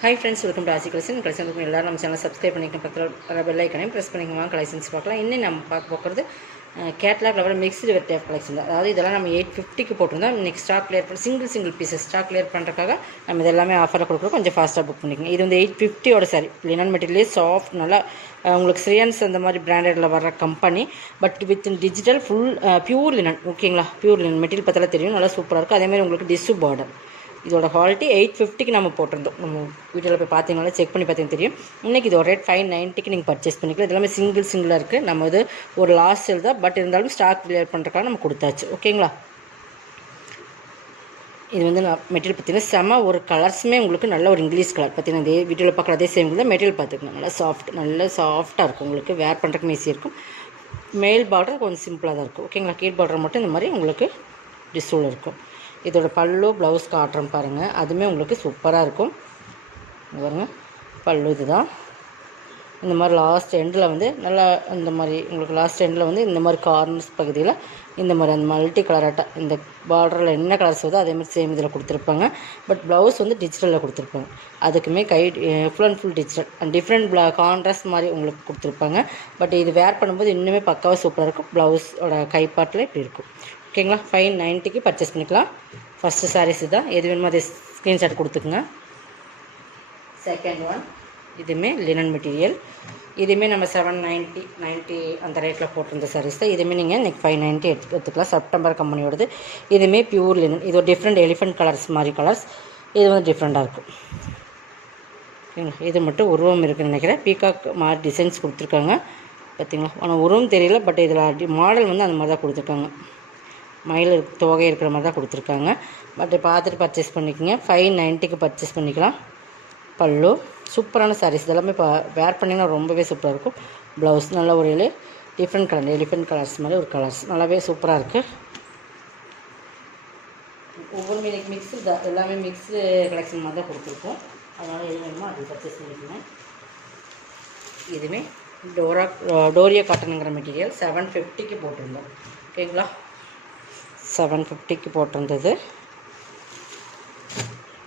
Hi friends, welcome to ஆசி collection. Collection எல்லாரும் நம்ம சேனல் சப்ஸ்கிரைப் பண்ணிக்கணும், பக்கத்தில் பெல் ஐக்கனையும் ப்ரெஸ் பண்ணிக்கலாம். கலெக்ஷன்ஸ் பார்க்கலாம். இன்னும் நம்ம பார்க்க போகிறது catalogue level mixed variety of collection தான். அதாவது இதெல்லாம் நம்ம 850க்கு போட்டிருந்தோம். இன்றைக்கி ஸ்டாக் கிளியர் பண்ணி சிங்கிள் பீசஸ் ஸ்டாக் கிளியர் பண்ணுறதுக்காக நம்ம இதெல்லாமே ஆஃபரில் கொடுக்குறோம். கொஞ்சம் ஃபாஸ்ட்டாக புக் பண்ணிக்கோங்க. இது வந்து 850 சாரி லினன் மெட்டீரியலே சாஃப்ட், நல்லா உங்களுக்கு ஸ்ரீயன்ஸ் அந்த மாதிரி பிராண்டடில் வர company. But with digital full pure linen. ஓகேங்களா, பியூர் லினன் மெட்டீரியல் பார்த்தாலே தெரியும், நல்லா சூப்பராக இருக்கும். அதேமாதிரி உங்களுக்கு டிஷ்யூ பார்டர். இதோட குவாலிட்டி 850க்கு நம்ம போட்டிருந்தோம். நம்ம வீடியோவில் போய் பார்த்தீங்கன்னா செக் பண்ணி பார்த்தீங்கன்னா தெரியும். இன்றைக்கி இதோட ரேட் 590க்கு நீங்கள் பர்ச்சேஸ் பண்ணிக்கலாம். இதெல்லாமே சிங்கிளாக இருக்குது. நம்ம இது ஒரு லாஸ்ட் சேல் தான், பட் இருந்தாலும் ஸ்டாக் கிளியர் பண்ணுறதுக்காக நம்ம கொடுத்தாச்சு. ஓகேங்களா, இது வந்து நான் மெட்டீரியல் பார்த்தீங்கன்னா செம ஒரு கலர்ஸுமே உங்களுக்கு நல்ல ஒரு இங்கிலீஷ் கலர் பார்த்தீங்கன்னா இதே வீடியோவில் பார்க்குற அதே சேம் தான். மெட்டீரியல் பார்த்துக்கணும், நல்லா சாஃப்ட்டாக இருக்கும். உங்களுக்கு வேர் பண்ணுறதுக்கு ஈஸியாக இருக்கும். மேல் பார்டர் கொஞ்சம் சிம்பிளாக தான் இருக்கும். ஓகேங்களா, கீழ் பார்டர் மட்டும் இந்த மாதிரி உங்களுக்கு டிஸ்ஸில் இருக்கும். இதோட பல்லு ப்ளவுஸ் காட்டுறோம் பாருங்கள், அதுவுமே உங்களுக்கு சூப்பராக இருக்கும். பாருங்கள், பல்லு இதுதான். இந்த மாதிரி லாஸ்ட் எண்டில் வந்து நல்லா இந்த மாதிரி உங்களுக்கு லாஸ்ட் எண்டில் வந்து இந்த மாதிரி கார்னர்ஸ் பகுதியில் இந்த மாதிரி அந்த மல்டி கலராட்டாக இந்த பார்டரில் என்ன கலர்ஸ் வருதோ அதேமாதிரி சேம் இதில் கொடுத்துருப்பாங்க. பட் ப்ளவுஸ் வந்து டிஜிட்டலில் கொடுத்துருப்பாங்க. அதுக்குமே full and full digital and different contrast மாதிரி உங்களுக்கு கொடுத்துருப்பாங்க. பட் இது வேர் பண்ணும்போது இன்னுமே பக்காவாக சூப்பராக இருக்கும். ப்ளவுஸோட கைப்பாட்டில் இப்படி இருக்கும். ஓகேங்களா, 590க்கு பர்ச்சேஸ் பண்ணிக்கலாம். ஃபஸ்ட்டு சாரீஸ் தான். எது வேணுமோ அதை ஸ்க்ரீன்ஷாட் கொடுத்துக்குங்க. செகண்ட் ஒன், இதுவுமே லினன் மெட்டீரியல். இதுவுமே நம்ம 790 அந்த ரேட்டில் போட்டிருந்த சாரீஸ் தான். இதுவுமே நீங்கள் இன்றைக்கி 590 எடுத்துக்கலாம். செப்டம்பர் கம்பெனியோடது. இதுவுமே பியூர் லினன். இது ஒரு டிஃப்ரெண்ட் எலிஃபென்ட் கலர்ஸ் மாதிரி கலர்ஸ். இது வந்து டிஃப்ரெண்ட்டாக இருக்கும். ஓகேங்களா, இது மட்டும் உருவம் இருக்குதுன்னு நினைக்கிறேன். பீகாக் மாதிரி டிசைன்ஸ் கொடுத்துருக்காங்க பார்த்தீங்களா. ஆனால் உருவம் தெரியல, பட் இதில் மாடல் வந்து அந்த மாதிரி தான் கொடுத்துருக்காங்க. மயில் தொகை இருக்கிற மாதிரி தான் கொடுத்துருக்காங்க. பட் பார்த்துட்டு பர்ச்சேஸ் பண்ணிக்கோங்க. 590க்கு பர்ச்சேஸ் பண்ணிக்கலாம். பல்லு சூப்பரான சாரீஸ். இதெல்லாமே இப்போ வேர் பண்ணிங்கன்னா ரொம்பவே சூப்பராக இருக்கும். ப்ளவுஸ் நல்ல ஒரு டிஃப்ரெண்ட் கலர் எலிஃபென்ட் கலர்ஸ் மாதிரி ஒரு கலர்ஸ் நல்லாவே சூப்பராக இருக்குது. ஒவ்வொரு மினிக்கு மிக்ஸு தான், எல்லாமே மிக்ஸு கலெக்ஷன் மாதிரி தான் கொடுத்துருக்கோம். அதனால் எது வேணுமோ அது பர்ச்சேஸ் பண்ணிக்கோங்க. இதுவுமே டோரியா காட்டனுங்கிற மெட்டீரியல் 750க்கு போட்டிருந்தோம். ஓகேங்களா, 750க்கு போட்டிருந்தது.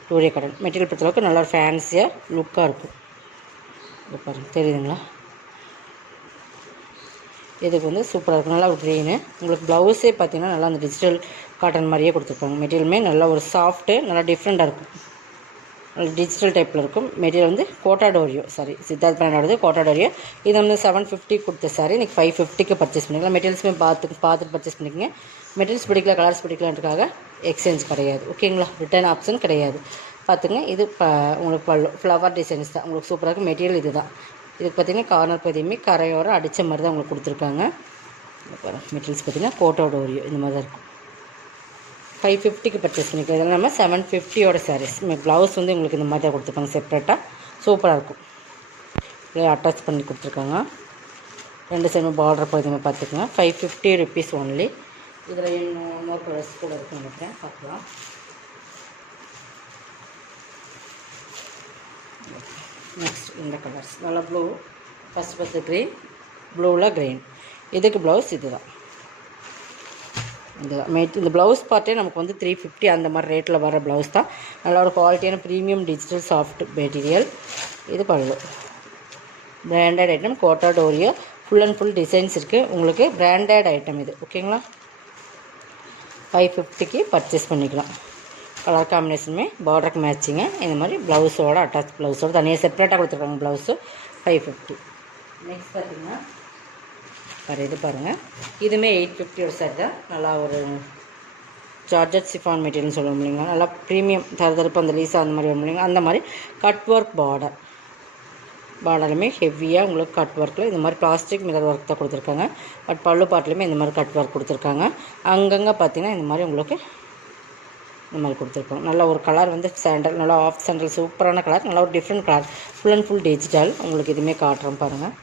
டோரியா காட்டன் மெட்டீரியல் பொறுத்தளவுக்கு நல்லா ஒரு ஃபேன்சியாக லுக்காக இருக்கும். இது பாருங்கள், தெரியுதுங்களா. இதுக்கு வந்து சூப்பராக இருக்கும். நல்லா ஒரு க்ரீனு. உங்களுக்கு ப்ளவுஸே பார்த்தீங்கன்னா நல்லா அந்த டிஜிட்டல் காட்டன் மாதிரியே கொடுத்துருப்பாங்க. மெட்டீரியலுமே நல்லா ஒரு சாஃப்ட்டு, நல்லா டிஃப்ரெண்ட்டாக இருக்கும். நல்லா டிஜிட்டல் டைப்பில் இருக்கும். மெட்டீரியல் வந்து கோட்டாடோரியோ சித்தார்த் பிராண்டோடது கோட்டாடோரியோ. இது வந்து 750 கொடுத்த சாரி இன்றைக்கி 550க்கு பர்ச்சேஸ் பண்ணிக்கலாம். மெட்டீரியல்ஸுமே பார்த்துட்டு பர்ச்சேஸ் பண்ணிக்கோங்க. மெட்டீரியல்ஸ் பிடிக்கல, கலர்ஸ் பிடிக்கலன்றதுக்காக எக்ஸ்சேஞ்ச் கிடையாது. ஓகேங்களா, ரிட்டர்ன் ஆப்ஷன் கிடையாது. பார்த்துங்க, இது உங்களுக்கு பல்லு ஃப்ளவர் டிசைன்ஸ் தான். உங்களுக்கு சூப்பராக இருக்கும். மெட்டீரியல் இது தான். இதுக்கு பார்த்திங்கன்னா கார்னர் பகுதியுமே கரையோரம் அடித்த மாதிரி தான் உங்களுக்கு கொடுத்துருக்காங்க. மெட்டீரியல்ஸ் பார்த்திங்கன்னா கோட்டாடோரியோ இந்த மாதிரி தான் இருக்கும். 550க்கு பர்ச்சேஸ் பண்ணிக்கலாம். இதெல்லாம் நம்ம 750 சாரீஸ். ப்ளவுஸ் வந்து உங்களுக்கு இந்த மாதிரி தான் கொடுத்துருக்காங்க செப்ரேட்டாக. சூப்பராக இருக்கும். இதே அட்டாச் பண்ணி கொடுத்துருக்காங்க. 2 சைடும் பார்டர் பகுதியுமே பார்த்துக்கோங்க. 550 rupees ஒன்லி. இதில் இன்னொரு கலர்ஸ் கூட இருக்குன்னு நினைக்கிறேன், பார்க்கலாம். நெக்ஸ்ட் இந்த கலர்ஸ் நல்லா ப்ளூ, ஃபஸ்ட்டு க்ரீன், ப்ளூவில் க்ரீன். இதுக்கு ப்ளவுஸ் இது தான். இந்த ப்ளவுஸ் பார்த்தே நமக்கு வந்து 350 அந்த மாதிரி ரேட்டில் வர ப்ளவுஸ் தான். நல்ல ஒரு குவாலிட்டியான ப்ரீமியம் டிஜிட்டல் சாஃப்ட் மெட்டீரியல். இது பல்லு. பிராண்டட் ஐட்டம் கோட்டாடோரியோ. ஃபுல் அண்ட் ஃபுல் டிசைன்ஸ் இருக்குது. உங்களுக்கு பிராண்டட் ஐட்டம் இது. ஓகேங்களா, 550க்கு பர்ச்சேஸ் பண்ணிக்கலாம். கலர் காம்பினேஷனுமே பார்டருக்கு மேட்சிங்க. இந்த மாதிரி ப்ளவுஸோட அட்டாச் ப்ளவுஸோடு தனியாக செப்பரேட்டாக கொடுத்துருக்காங்க. ப்ளவுஸு 550. நெக்ஸ்ட் பார்த்திங்கன்னா இது பாருங்கள். இதுவுமே 850 சாரி தான். நல்லா ஒரு ஜார்ஜட் சிஃபான் மெட்டீரியல்னு சொல்லுவோம் இல்லைங்களா. நல்லா ப்ரீமியம் தரப்பு அந்த லீஸா அந்த மாதிரி வரும் இல்லைங்களா. அந்த மாதிரி கட் ஒர்க் பார்டருமே ஹெவியாக உங்களுக்கு கட் ஒர்க்கில் இந்த மாதிரி பிளாஸ்டிக் மிரர் ஒர்க் தான் கொடுத்துருக்காங்க. பட் பல்லு பாட்டிலுமே இந்த மாதிரி கட் ஒர்க் கொடுத்துருக்காங்க. அங்கங்கே பார்த்திங்கன்னா இந்த மாதிரி உங்களுக்கு இந்த மாதிரி கொடுத்துருக்கோம். நல்ல ஒரு கலர் வந்து சாண்டல், நல்லா ஆஃப் சாண்டல் சூப்பரான கலர். நல்லா ஒரு different colour. Full and full digital. உங்களுக்கு இதுவுமே காட்டுறோம் பாருங்கள்.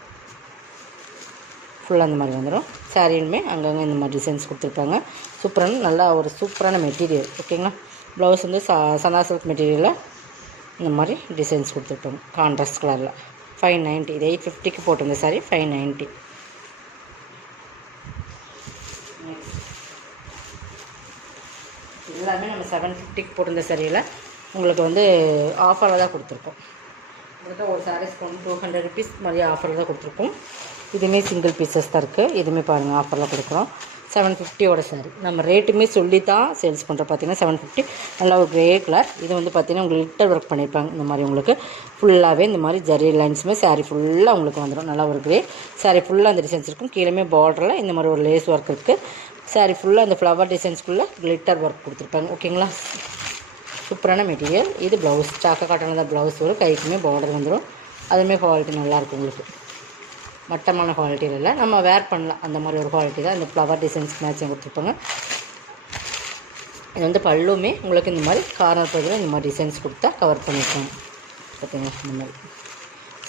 ஃபுல்லாக அந்த மாதிரி வந்துடும். சாரியுமே அங்கங்கே இந்த மாதிரி டிசைன்ஸ் கொடுத்துருப்பாங்க. சூப்பரான நல்லா ஒரு சூப்பரான மெட்டீரியல். ஓகேங்களா, ப்ளவுஸ் வந்து சனா சில்க் மெட்டீரியலில் இந்த மாதிரி டிசைன்ஸ் கொடுத்துருப்பாங்க கான்ட்ராஸ்ட் கலரில். 590. இது 850க்கு போட்டிருந்த சாரி 590. எல்லாமே நம்ம 750க்கு போட்டிருந்த சாரியில் உங்களுக்கு வந்து ஆஃபரில் தான் கொடுத்துருக்கோம். உங்களுக்கு ஒரு சாரீஸ்க்கு வந்து 200 ருபீஸ் மாதிரி ஆஃபரில் தான் கொடுத்துருக்கோம். இதுவுமே சிங்கிள் பீசஸ் தான் இருக்குது. இதுவுமே பாருங்கள் ஆஃபரில் கொடுக்குறோம். 750 சாரீ. நம்ம ரேட்டுமே சொல்லி தான் சேல்ஸ் பண்ணுறோம். பார்த்தீங்கன்னா 750. நல்லா ஒரு க்ரே கலர். இது வந்து பார்த்திங்கன்னா உங்களுக்கு லிட்டர் ஒர்க் பண்ணியிருப்பாங்க. இந்த மாதிரி உங்களுக்கு ஃபுல்லாகவே இந்த மாதிரி ஜரி லைன்ஸுமே சாரீ ஃபுல்லாக உங்களுக்கு வந்துடும். நல்லா ஒரு க்ரே சாரீ ஃபுல்லாக அந்த டிசைன்ஸ் இருக்கும். கீழே பார்டரில் இந்த மாதிரி ஒரு லேஸ் ஒர்க் இருக்குது. சாரீ ஃபுல்லாக அந்த ஃப்ளவர் டிசைன்ஸ்குள்ளே glitter ஒர்க் கொடுத்துருப்பாங்க. ஓகேங்களா, சூப்பரான மெட்டீரியல். இது ப்ளவுஸ் சாக்கா காட்டனில் தான் ப்ளவுஸ் வரும். கைக்குமே பார்டர் வந்துடும். அதுவுமே குவாலிட்டி நல்லாயிருக்கும். உங்களுக்கு மட்டமான குவாலிட்டியில் இல்லை, நம்ம வேர் பண்ணலாம் அந்த மாதிரி ஒரு குவாலிட்டி தான். இந்த ஃப்ளவர் டிசைன்ஸ்க்கு மேட்சிங் கொடுத்துருப்பாங்க. இது வந்து பல்லுமே உங்களுக்கு இந்த மாதிரி கார்னர் பகுதியில் இந்த மாதிரி டிசைன்ஸ் கொடுத்தா கவர் பண்ணியிருக்காங்க. பார்த்தீங்கன்னா இந்த மாதிரி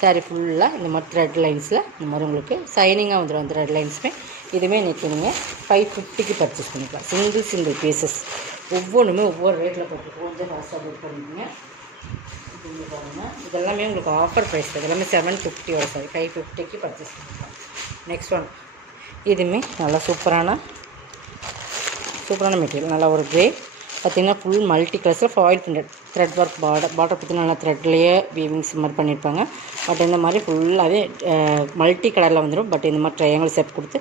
சாரீ ஃபுல்லாக இந்த மாதிரி த்ரெட் லைன்ஸில் இந்த மாதிரி உங்களுக்கு சைனிங்காக வந்துடும். அந்த த்ரெட் லைன்ஸுமே இதுவுமே இன்றைக்கி நீங்கள் 550க்கு பர்ச்சேஸ் பண்ணிக்கலாம். சிங்கிள் பீசஸ் ஒவ்வொன்றுமே ஒவ்வொரு ரேட்டில் போட்டுருக்கோம். கொஞ்சம் ஃபாஸ்ட்டாக புக் பண்ணிக்கோங்க. பாருங்கள், இதெல்லாமே உங்களுக்கு ஆஃபர் ப்ரைஸ். இதெல்லாமே 750 சாரி 550க்கு பர்ச்சேஸ் பண்ணிக்கலாம். நெக்ஸ்ட் ஒன், இதுவுமே நல்லா சூப்பரான மெட்டீரியல். நல்லா ஒரு க்ரே பார்த்திங்கன்னா ஃபுல் மல்டி கலர்ஸில் foil printed thread work border பார்த்திங்கன்னா நல்லா த்ரெட்லேயே வீவிங்ஸ் மாதிரி பண்ணியிருப்பாங்க. பட் இந்த மாதிரி ஃபுல்லாகவே மல்டி கலரில் வந்துடும். பட் இந்த மாதிரி ட்ரையாங்கிள் செட் கொடுத்து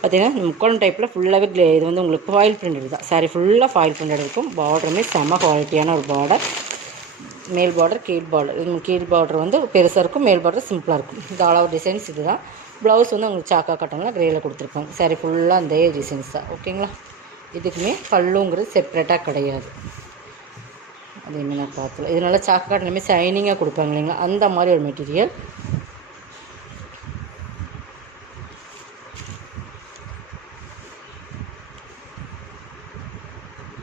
பார்த்திங்கன்னா முக்கோணம் டைப்பில் ஃபுல்லாகவே இது வந்து உங்களுக்கு ஃபாயில் பிரிண்டட் தான். சாரி ஃபுல்லாக ஃபாயில் பிரிண்டட் இருக்கும். பார்டருமே செம்ம குவாலிட்டியான ஒரு பார்டர். மேல் பார்டர் கீழ் பார்டர். இது கீழ் பார்டர் வந்து பெருசாக இருக்கும், மேல் பார்டர் சிம்பிளாக இருக்கும். இது ஆல் ஓவர் டிசைன்ஸ். இது தான் ப்ளவுஸ் வந்து உங்களுக்கு சாக்கா காட்டனில் க்ரேயில் கொடுத்துருப்பாங்க. சாரி ஃபுல்லாக அந்த டிசைன்ஸ் தான். ஓகேங்களா, இதுக்குமே பல்லுங்கிறது செப்ரேட்டாக கிடையாது. அதேமாதிரி நான் பார்த்தல இது நல்லா சாக்கா காட்டனுமே ஷைனிங்காக கொடுப்பாங்க இல்லைங்களா, அந்த மாதிரி ஒரு மெட்டீரியல்.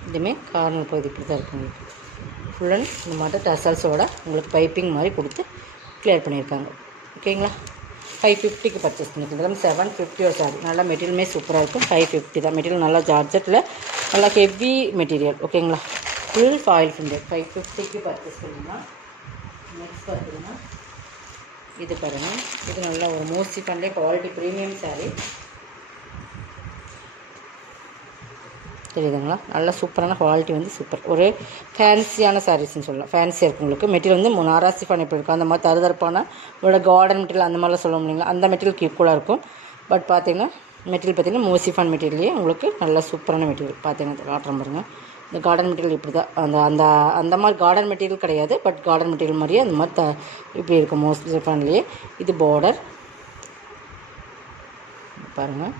இதுவுமே கார்னர் பகுதி இப்படி தான் இருக்கும். உங்களுக்கு ஃபுல் அண்ட் இந்த மாதிரி டசல்ஸோட உங்களுக்கு பைப்பிங் மாதிரி கொடுத்து கிளியர் பண்ணியிருக்காங்க. ஓகேங்களா, 550க்கு பர்ச்சேஸ் பண்ணிக்கலாம். 750 சாரி. நல்லா மெட்டீரியலுமே சூப்பராக இருக்கும். 550 தான். மெட்டீரியல் நல்லா ஜார்ஜெட்டில் நல்லா ஹெவி மெட்டீரியல். ஓகேங்களா, ஃபுல் ஃபாயில் பிரிண்டட் 550க்கு பர்ச்சேஸ் பண்ணிக்கலாம். நெக்ஸ்ட் பார்த்தீங்கன்னா இது பாருங்கள், இது நல்லா ஒரு மோஸ்ட்லி பண்ணலே குவாலிட்டி ப்ரீமியம் சாரீ. தெரியுதுங்களா, நல்ல சூப்பரான குவாலிட்டி வந்து சூப்பர். ஒரு ஃபேன்சியான சாரீஸ்ன்னு சொல்லலாம். ஃபேன்சியாக இருக்கும். உங்களுக்கு மெட்டீரியல் வந்து நாராசி பண்ணி இருக்கும். அந்த மாதிரி தருதரப்பான ஒரு கார்டன் மெட்டீரியல் அந்த மாதிரிலாம் சொல்ல முடியுங்களா, அந்த மெட்டீரியலுக்கு ஈக்குவலாக இருக்கும். பட் பார்த்தீங்கன்னா மெட்டீரியல் பார்த்தீங்கன்னா மோசிஃபான் மெட்டீரியலே உங்களுக்கு நல்ல சூப்பரான மெட்டீரியல். பார்த்தீங்கன்னா காட்டுறேன் பாருங்கள். இந்த கார்டன் மெட்டீரியல் இப்படி தான். அந்த அந்த மாதிரி கார்டன் மெட்டீரியல் கிடையாது. பட் கார்டன் மெட்டீரியல் மாதிரியே அந்த மாதிரி இப்படி இருக்கும் மோசிஃபான்லேயே. இது பார்டர் பாருங்கள்.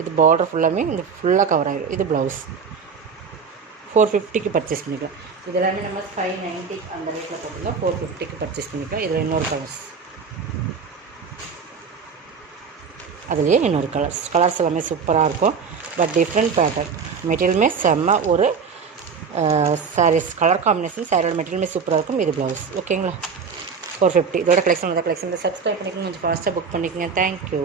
இது பார்டர் ஃபுல்லாமே இந்த ஃபுல்லாக கவர் ஆகிடும். இது ப்ளவுஸ் 450க்கு பர்ச்சேஸ் பண்ணிக்கலாம். இது எல்லாமே நம்ம 590 அந்த ரேட்டில் போட்டுருந்தோம். 450க்கு பர்ச்சேஸ் பண்ணிக்கலாம். இதில் இன்னொரு அதுலேயே இன்னொரு கலர்ஸ் எல்லாமே சூப்பராக இருக்கும். But different pattern. மெட்டீரியலுமே செம்ம ஒரு சாரீஸ் கலர் காம்பினேஷன். சாரியோட மெட்டீரியலுமே சூப்பராக இருக்கும். இது ப்ளவுஸ். ஓகேங்களா, 450. இதோட கலெக்ஷன் சப்ஸ்கிரைப் பண்ணிக்கோங்க. கொஞ்சம் ஃபாஸ்ட்டாக புக் பண்ணிக்கோங்க. தேங்க்யூ.